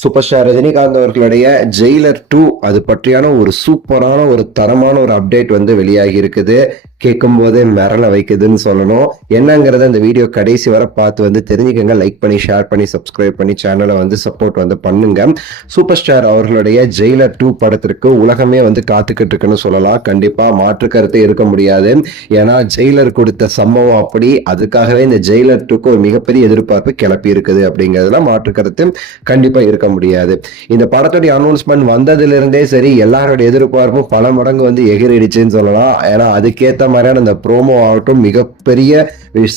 Super star Rajinikanth அவர்களுடைய Jailer 2 அது பற்றியான ஒரு சூப்பரான ஒரு தரமான ஒரு அப்டேட் வந்து வெளியாகி இருக்குது. கேட்கும் போதே மிரள வைக்குதுன்னு சொல்லணும். என்னங்கிறத இந்த வீடியோ கடைசி வரை பார்த்து வந்து தெரிஞ்சுக்கங்க. லைக் பண்ணி ஷேர் பண்ணி சப்ஸ்கிரைப் பண்ணி சேனலை வந்து சப்போர்ட் வந்து பண்ணுங்க. சூப்பர் ஸ்டார் அவர்களுடைய ஜெயிலர் 2 படத்திற்கு உலகமே வந்து காத்துக்கிட்டு இருக்குன்னு சொல்லலாம். கண்டிப்பா மாற்று கருத்து இருக்க முடியாது. ஏன்னா ஜெயிலர் கொடுத்த சம்பவம் அப்படி, அதுக்காகவே இந்த ஜெயிலர் 2க்கு ஒரு மிகப்பெரிய எதிர்பார்ப்பு கிளப்பி இருக்குது அப்படிங்கிறதுல மாற்று கருத்து கண்டிப்பா இருக்க முடியாது. இந்த படத்துடைய அனௌன்ஸ்மெண்ட் வந்ததிலிருந்தே சரி, எல்லாருடைய எதிர்பார்ப்பும் பல மடங்கு வந்து எகிரிடுச்சுன்னு சொல்லலாம். ஏன்னா அதுக்கேற்ற மாதிரியான அந்த ப்ரோமோ ஆகட்டும் மிகப்பெரிய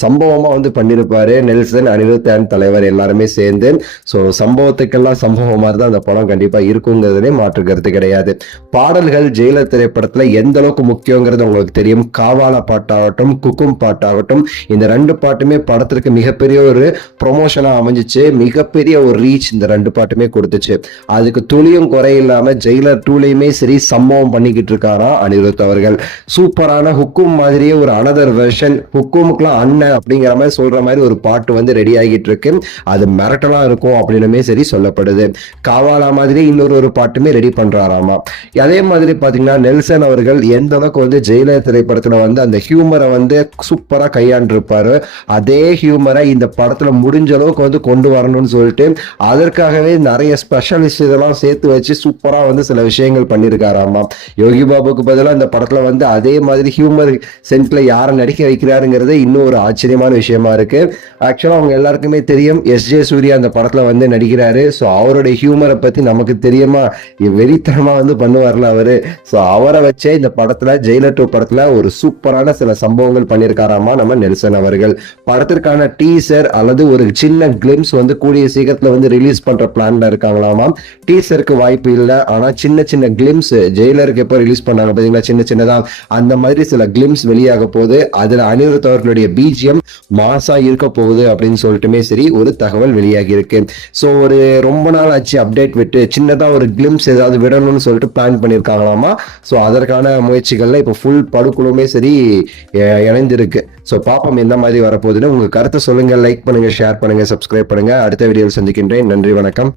சம்பவமா வந்து பண்ணிருப்பாரு நெல்சன், அனிருத் அண்ட் தலைவர் எல்லாருமே சேர்ந்து. ஸோ சம்பவத்துக்கெல்லாம் சம்பவம் மாதிரி தான் அந்த படம் கண்டிப்பா இருக்குங்கிறதுலே மாற்று கருத்து கிடையாது. பாடல்கள் ஜெயிலர் திரைப்படத்துல எந்த அளவுக்கு முக்கியங்கிறது உங்களுக்கு தெரியும். காவாலா பாட்டாகட்டும், குக்கும் பாட்டாகட்டும், இந்த ரெண்டு பாட்டுமே படத்திற்கு மிகப்பெரிய ஒரு ப்ரொமோஷனா அமைஞ்சிச்சு. மிகப்பெரிய ஒரு ரீச் இந்த ரெண்டு பாட்டுமே கொடுத்துச்சு. அதுக்கு துளியும் குறை இல்லாம ஜெயிலர் 2லயுமே சரி சம்பவம் பண்ணிக்கிட்டு இருக்காரா அனிருத் அவர்கள். சூப்பரான ஹுக்கும் மாதிரியே ஒரு அனதர் வெர்ஷன், ஹுக்குமுக்குலாம் அண்ணன் அப்படிங்கிற மாதிரி சொல்ற மாதிரி ஒரு பாட்டு வந்து ரெடி ஆகிட்டு இருக்கு. அது மிரட்டலா இருக்கும் அப்படின்னுமே சரி சொல்லப்படுது. காவாலா மாதிரி இன்னொரு பாட்டுமே ரெடி பண்றாராமா. அதே மாதிரி பாத்தீங்கன்னா நெல்சன் அவர்கள் எந்த அளவுக்கு வந்து ஜெயிலர் திரைப்படத்துல வந்து அந்த ஹியூமரை வந்து சூப்பரா கையாண்டிருப்பாரு, அதே ஹியூமரை இந்த படத்துல முடிஞ்ச அளவுக்கு வந்து கொண்டு வரணும்னு சொல்லிட்டு அதற்காகவே நிறைய ஸ்பெஷலிஸ்ட் இதெல்லாம் சேர்த்து வச்சு சூப்பரா வந்து சில விஷயங்கள் பண்ணியிருக்காராமா. யோகி பாபுக்கு பதிலாக இந்த படத்துல வந்து அதே மாதிரி ஹியூமர் சென்ஸ்ல யாரை நடிக்க வைக்கிறாருங்கிறது இன்னும் ஒரு ஆச்சரியமான விஷயமா இருக்கு. ஆக்சுவலா அவங்க எல்லாருக்குமே தெரியும் எஸ்.ஜே. சூர்யா அந்த படத்துல வந்து நடிக்கிறாரு. ஸோ அவருடைய ஹியூமரை பத்தி நமக்கு தெரியுமா, வெறித்தனமா வந்து பண்ணுவார்ல அவரு. ஸோ அவரை வச்சே இந்த படத்துல ஜெயிலர் 2 படத்துல ஒரு சூப்பரான சில சம்பவங்கள் பண்ணியிருக்காராமா நம்ம நெல்சன் அவர்கள். படத்திற்கான டீசர் அல்லது ஒரு சின்ன கிளிம்ஸ் வந்து கூடிய சீக்கிரத்துல வந்து ரிலீஸ் பண்ற பிளான்ல இருக்காங்களாமா. டீசருக்கு வாய்ப்பு இல்லை, ஆனா சின்ன சின்ன கிளிம்ஸ் ஜெயிலருக்கு எப்போ ரிலீஸ் பண்ணாங்க பாத்தீங்களா, சின்ன சின்னதா அந்த மாதிரி சில கிளிம்ஸ் வெளியாக போகுது. அதுல அனிருத் அவர்களுடைய பிஜிஎம் மாசா இருக்க போகுது அப்படின்னு சொல்லிட்டுமே சரி ஒரு தகவல் வெளியாகி இருக்கு. ஸோ ஒரு ரொம்ப நாள் ஆச்சு அப்டேட் விட்டு சின்னதா ஒரு கிளிம்ஸ் ஏதாவது விடணும்னு சொல்லிட்டு பிளான் பண்ணியிருக்காங்களாமா. ஸோ அதற்கான முயற்சிகள்ல இப்போ ஃபுல் படுக்குழுமே சரி இணைந்திருக்கு. ஸோ பாப்போம் எந்த மாதிரி வரப்போகுதுன்னு. உங்க கருத்தை சொல்லுங்க, லைக் பண்ணுங்க, ஷேர் பண்ணுங்க, சப்ஸ்கிரைப் பண்ணுங்க. அடுத்த வீடியோவில் சந்திக்கின்றேன். நன்றி, வணக்கம்.